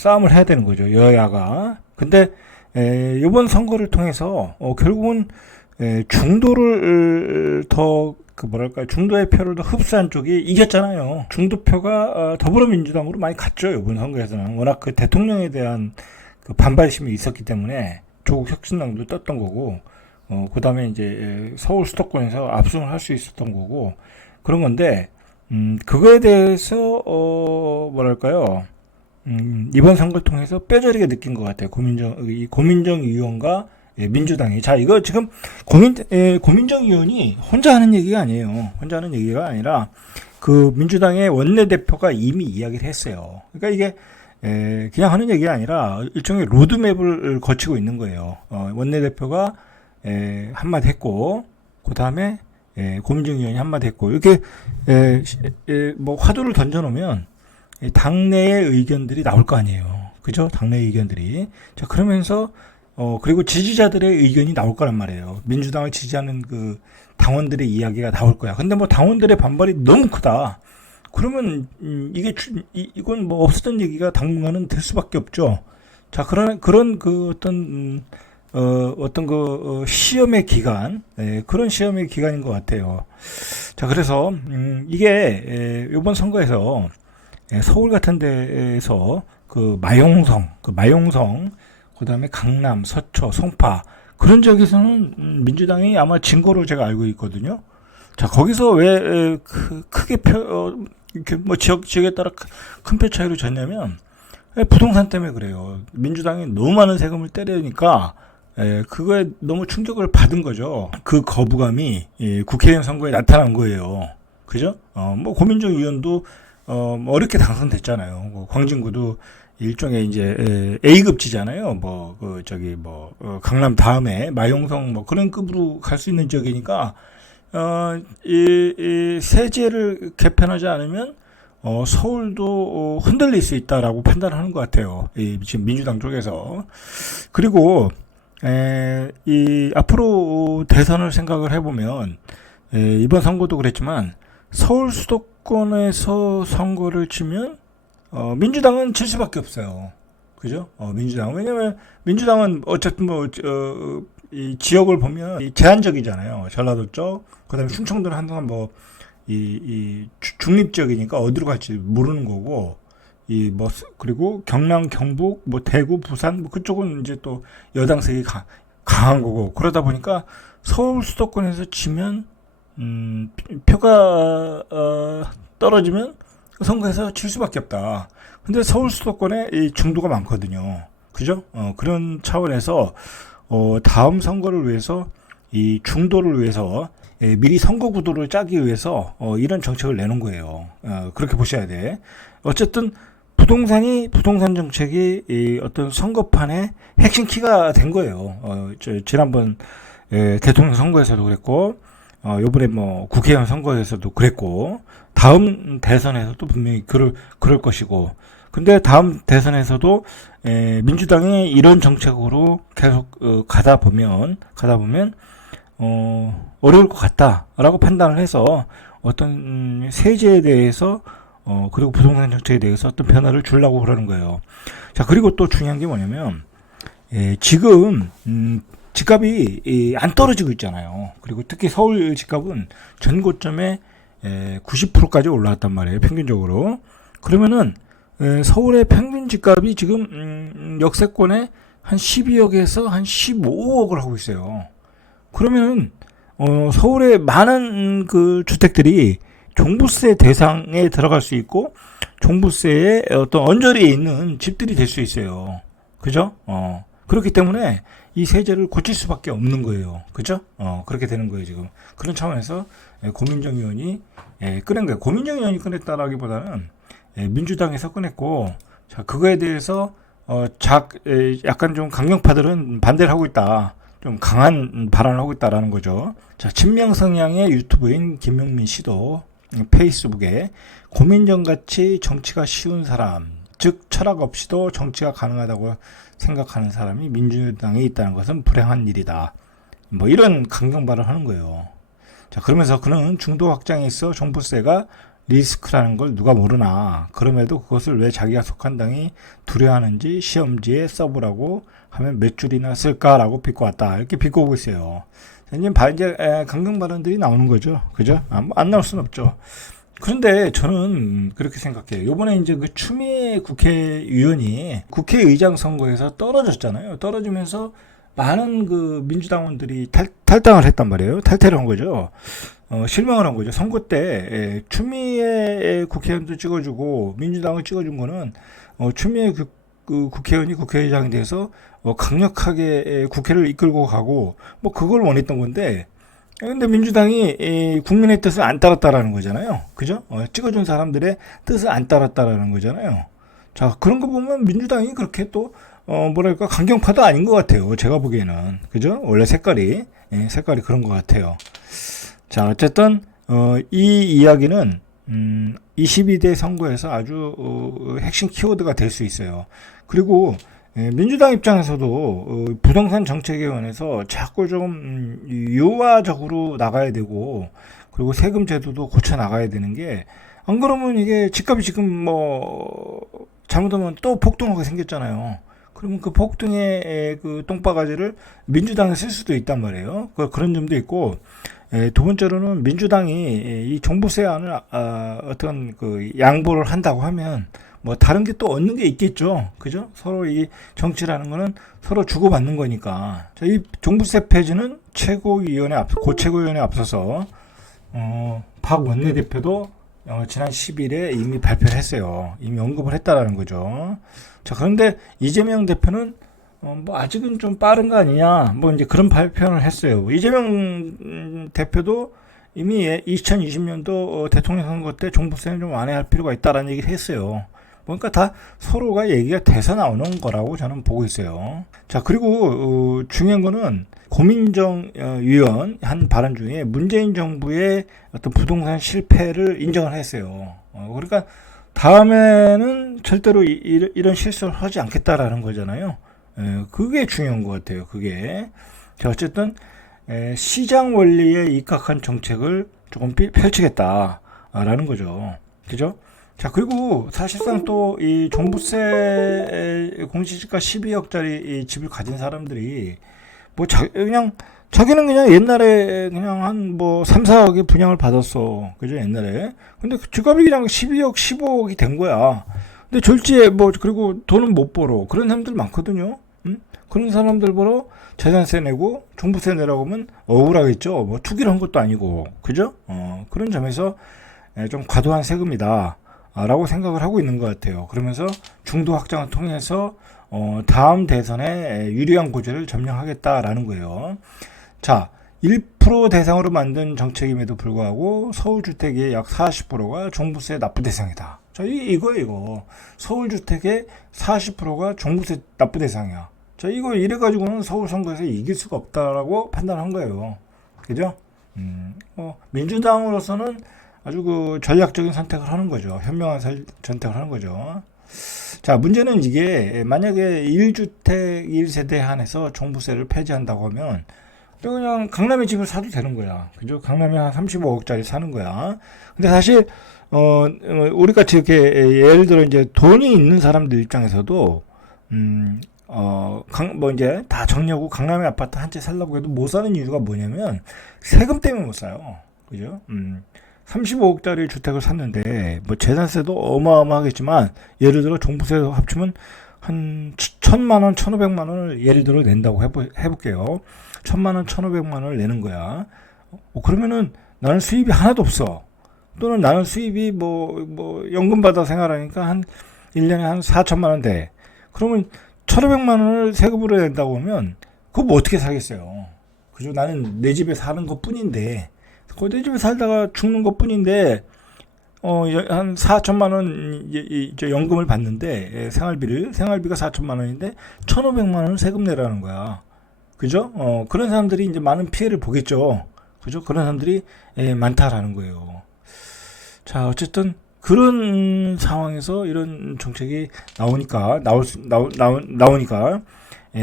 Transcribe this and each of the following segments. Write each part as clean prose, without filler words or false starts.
싸움을 해야 되는 거죠. 여야가. 근데 이번 선거를 통해서 결국은 중도를 더 중도의 표를 더 흡수한 쪽이 이겼잖아요. 중도표가 더불어민주당으로 많이 갔죠. 이번 선거에서는 워낙 그 대통령에 대한 그 반발심이 있었기 때문에 조국 혁신당도 떴던 거고, 그 다음에 이제 서울 수도권에서 압승을 할 수 있었던 거고, 그런 건데, 그거에 대해서, 이번 선거를 통해서 뼈저리게 느낀 것 같아요. 고민정 의원과 민주당이. 자, 이거 지금 고민정 의원이 혼자 하는 얘기가 아니에요. 혼자 하는 얘기가 아니라, 그 민주당의 원내대표가 이미 이야기를 했어요. 그러니까 이게, 그냥 하는 얘기가 아니라 일종의 로드맵을 거치고 있는 거예요. 원내대표가 한마디 했고, 그 다음에 고민정 의원이 한마디 했고, 이렇게 뭐 화두를 던져놓으면 당내의 의견들이 나올 거 아니에요. 그죠? 당내의 의견들이. 자, 그러면서 그리고 지지자들의 의견이 나올 거란 말이에요. 민주당을 지지하는 그 당원들의 이야기가 나올 거야. 근데 뭐 당원들의 반발이 너무 크다. 그러면 이건 뭐 없었던 얘기가 당분간은 될 수밖에 없죠. 자, 그런 그 어떤 그 시험의 기간, 그런 시험의 기간인 것 같아요. 자, 그래서 이번 선거에서 서울 같은 데에서 그 마용성, 그다음에 강남, 서초, 송파 그런 지역에서는 민주당이 아마 진 거로 제가 알고 있거든요. 자, 거기서 왜 크게 이렇게 뭐 지역에 따라 큰 표 차이로 졌냐면 부동산 때문에 그래요. 민주당이 너무 많은 세금을 때리니까 그거에 너무 충격을 받은 거죠. 그 거부감이 국회의원 선거에 나타난 거예요. 그죠? 뭐 고민정 의원도 어렵게 당선됐잖아요. 뭐 광진구도 일종의 이제 A급지잖아요. 강남 다음에 마용성 뭐 그런 급으로 갈 수 있는 지역이니까 이 세제를 개편하지 않으면 서울도 흔들릴 수 있다라고 판단하는 것 같아요. 지금 민주당 쪽에서. 그리고 앞으로 대선을 생각을 해보면 이번 선거도 그랬지만 서울 수도권에서 선거를 치면 민주당은 질 수밖에 없어요. 그죠? 민주당. 왜냐면 민주당은 어쨌든 이 지역을 보면 제한적이잖아요. 전라도 쪽, 그 다음에 충청도는 한동안 중립 지역이니까 어디로 갈지 모르는 거고, 그리고 경남, 경북, 대구, 부산, 그쪽은 이제 또 여당색이 강한 거고, 그러다 보니까 서울 수도권에서 지면, 표가, 떨어지면 선거에서 질 수밖에 없다. 근데 서울 수도권에 이 중도가 많거든요. 그죠? 그런 차원에서, 다음 선거를 위해서, 이 중도를 위해서, 미리 선거 구도를 짜기 위해서, 이런 정책을 내놓은 거예요. 그렇게 보셔야 돼. 어쨌든, 부동산 정책이 이 어떤 선거판의 핵심 키가 된 거예요. 지난번, 대통령 선거에서도 그랬고, 요번에 국회의원 선거에서도 그랬고, 다음 대선에서도 분명히 그럴 것이고, 근데 다음 대선에서도 민주당이 이런 정책으로 계속 가다 보면 어려울 것 같다라고 판단을 해서 어떤 세제에 대해서 그리고 부동산 정책에 대해서 어떤 변화를 주려고 그러는 거예요. 자, 그리고 또 중요한 게 뭐냐면 지금 집값이 안 떨어지고 있잖아요. 그리고 특히 서울 집값은 전 고점에 90%까지 올라왔단 말이에요. 평균적으로. 그러면은 서울의 평균 집값이 지금 역세권에 한 12억에서 한 15억을 하고 있어요. 그러면 서울의 많은 그 주택들이 종부세 대상에 들어갈 수 있고 종부세의 어떤 언저리에 있는 집들이 될 수 있어요. 그죠? 그렇기 때문에 이 세제를 고칠 수밖에 없는 거예요. 그죠? 그렇게 되는 거예요, 지금. 그런 차원에서 고민정 의원이 꺼낸 거예요. 고민정 의원이 꺼냈다라기보다는 민주당에서 꺼냈고, 자, 그거에 대해서 약간 좀 강경파들은 반대를 하고 있다. 좀 강한 발언을 하고 있다라는 거죠. 자, 친명 성향의 유튜브인 김용민 씨도 페이스북에 고민정같이 정치가 쉬운 사람, 즉 철학 없이도 정치가 가능하다고 생각하는 사람이 민주당에 있다는 것은 불행한 일이다. 이런 강경 발언을 하는 거예요. 자, 그러면서 그는 중도 확장에 있어 종부세가 리스크라는 걸 누가 모르나. 그럼에도 그것을 왜 자기가 속한 당이 두려워하는지 시험지에 써보라고 하면 몇 줄이나 쓸까라고 비꼬 왔다. 이렇게 비꼬고 있어요. 이제 강경 발언들이 나오는 거죠. 그죠? 안 나올 수는 없죠. 그런데 저는 그렇게 생각해요. 요번에 이제 그 추미애 국회의원이 국회의장 선거에서 떨어졌잖아요. 떨어지면서 많은 그 민주당원들이 탈당을 했단 말이에요. 탈퇴를 한 거죠. 실망을 한 거죠. 선거 때 추미애 국회의원도 찍어주고 민주당을 찍어준 거는 추미애 그 국회의원이 국회의장이 돼서 강력하게 국회를 이끌고 가고 뭐 그걸 원했던 건데, 근데 민주당이 국민의 뜻을 안 따랐다라는 거잖아요. 그죠? 찍어준 사람들의 뜻을 안 따랐다라는 거잖아요. 자, 그런 거 보면 민주당이 그렇게 또 뭐랄까 강경파도 아닌 것 같아요. 제가 보기에는. 그죠? 원래 색깔이 그런 것 같아요. 자, 어쨌든 이 이야기는 22대 선거에서 아주 핵심 키워드가 될 수 있어요. 그리고 민주당 입장에서도 부동산 정책에 관해서 자꾸 좀 유화적으로 나가야 되고, 그리고 세금 제도도 고쳐 나가야 되는 게, 안 그러면 이게 집값이 지금 뭐 잘못하면 또 폭등하게 생겼잖아요. 그러면 그 폭등의 그 똥바가지를 민주당에 쓸 수도 있단 말이에요. 그런 점도 있고, 두 번째로는 민주당이 이 종부세안을 어떤 그 양보를 한다고 하면 뭐 다른 게 또 얻는 게 있겠죠. 그죠? 서로 이 정치라는 거는 서로 주고받는 거니까. 자, 이 종부세 폐지는 고최고위원회 앞서서 박 원내대표도 지난 10일에 이미 발표를 했어요. 이미 언급을 했다라는 거죠. 자, 그런데 이재명 대표는 뭐 아직은 좀 빠른 거 아니냐, 뭐 이제 그런 발표를 했어요. 이재명 대표도 이미 2020년도 대통령 선거 때 종부세는 좀 완화할 필요가 있다라는 얘기를 했어요. 그러니까 다 서로가 얘기가 돼서 나오는 거라고 저는 보고 있어요. 자, 그리고 중요한 거는 고민정 의원 한 발언 중에 문재인 정부의 어떤 부동산 실패를 인정을 했어요. 그러니까 다음에는 절대로 이런 실수를 하지 않겠다라는 거잖아요. 그게 중요한 것 같아요. 그게. 자, 어쨌든 시장 원리에 입각한 정책을 조금 펼치겠다라는 거죠. 그죠? 자, 그리고 사실상 또 이 종부세 공시지가 12억짜리 이 집을 가진 사람들이 뭐 그냥 자기는 그냥 옛날에 그냥 한 뭐 3, 4억의 분양을 받았어. 그죠? 옛날에. 근데 그 집값이 그냥 12억, 15억이 된 거야. 근데 졸지에 뭐 그리고 돈은 못 벌어. 그런 사람들 많거든요. 그런 사람들 보러 재산세 내고 종부세 내라고 하면 억울하겠죠. 뭐 투기를 한 것도 아니고. 그죠? 그런 점에서 좀 과도한 세금이다 라고 생각을 하고 있는 것 같아요. 그러면서 중도 확장을 통해서 다음 대선에 유리한 고지를 점령하겠다라는 거예요. 자, 1% 대상으로 만든 정책임에도 불구하고 서울주택의 약 40%가 종부세 납부 대상이다. 자, 이거 서울주택의 40%가 종부세 납부 대상이야. 자, 이거 이래가지고는 서울 선거에서 이길 수가 없다라고 판단한 거예요. 그죠? 민주당으로서는 아주 그 전략적인 선택을 하는 거죠. 현명한 선택을 하는 거죠. 자, 문제는 이게 만약에 1주택 1세대 한해서 종부세를 폐지한다고 하면 그냥 강남에 집을 사도 되는 거야. 그죠? 강남에 한 35억짜리 사는 거야. 근데 사실 우리 같이 이렇게 예를 들어 이제 돈이 있는 사람들 입장에서도 뭐 이제 다 정리하고 강남에 아파트 한 채 살려고 해도 못 사는 이유가 뭐냐면 세금 때문에 못 사요. 그죠? 35억짜리 주택을 샀는데 뭐 재산세도 어마어마하겠지만 예를 들어 종부세 합치면 한 1,000만 원, 1,500만 원을 예를 들어 낸다고 해볼게요. 1,000만 원, 1,500만 원을 내는 거야. 그러면은 나는 수입이 하나도 없어. 또는 나는 수입이 뭐 연금 받아 생활하니까 한 1년에 한 4천만 원 돼. 그러면 1,500만 원을 세금으로 낸다고 하면 그거 뭐 어떻게 사겠어요. 그죠? 나는 내 집에 사는 것 뿐인데 내 집에 살다가 죽는 것 뿐인데 한 4천만 원 연금을 받는데 생활비가 4천만 원인데 1,500만 원을 세금 내라는 거야. 그죠? 그런 사람들이 이제 많은 피해를 보겠죠. 그죠? 그런 사람들이 많다라는 거예요. 자, 어쨌든 그런 상황에서 이런 정책이 나오니까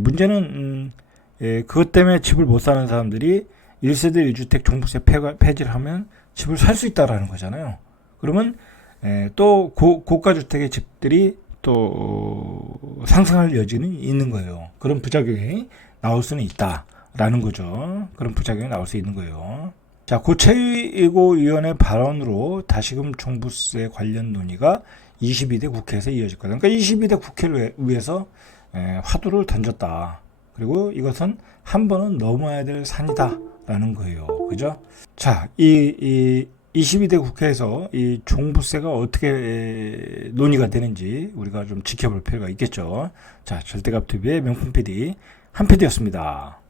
문제는 그것 때문에 집을 못 사는 사람들이 1세대 1주택 종부세 폐지를 하면 집을 살 수 있다라는 거잖아요. 그러면 또 고가 주택의 집들이 또 상승할 여지는 있는 거예요. 그런 부작용이 나올 수는 있다라는 거죠. 그런 부작용이 나올 수 있는 거예요. 자, 최고위원의 발언으로 다시금 종부세 관련 논의가 22대 국회에서 이어질 거다. 그러니까 22대 국회를 위해서 화두를 던졌다. 그리고 이것은 한 번은 넘어야 될 산이다라는 거예요. 그죠? 자, 이 22대 국회에서 이 종부세가 어떻게 논의가 되는지 우리가 좀 지켜볼 필요가 있겠죠. 자, 절대값TV의 명품 PD 한 PD였습니다.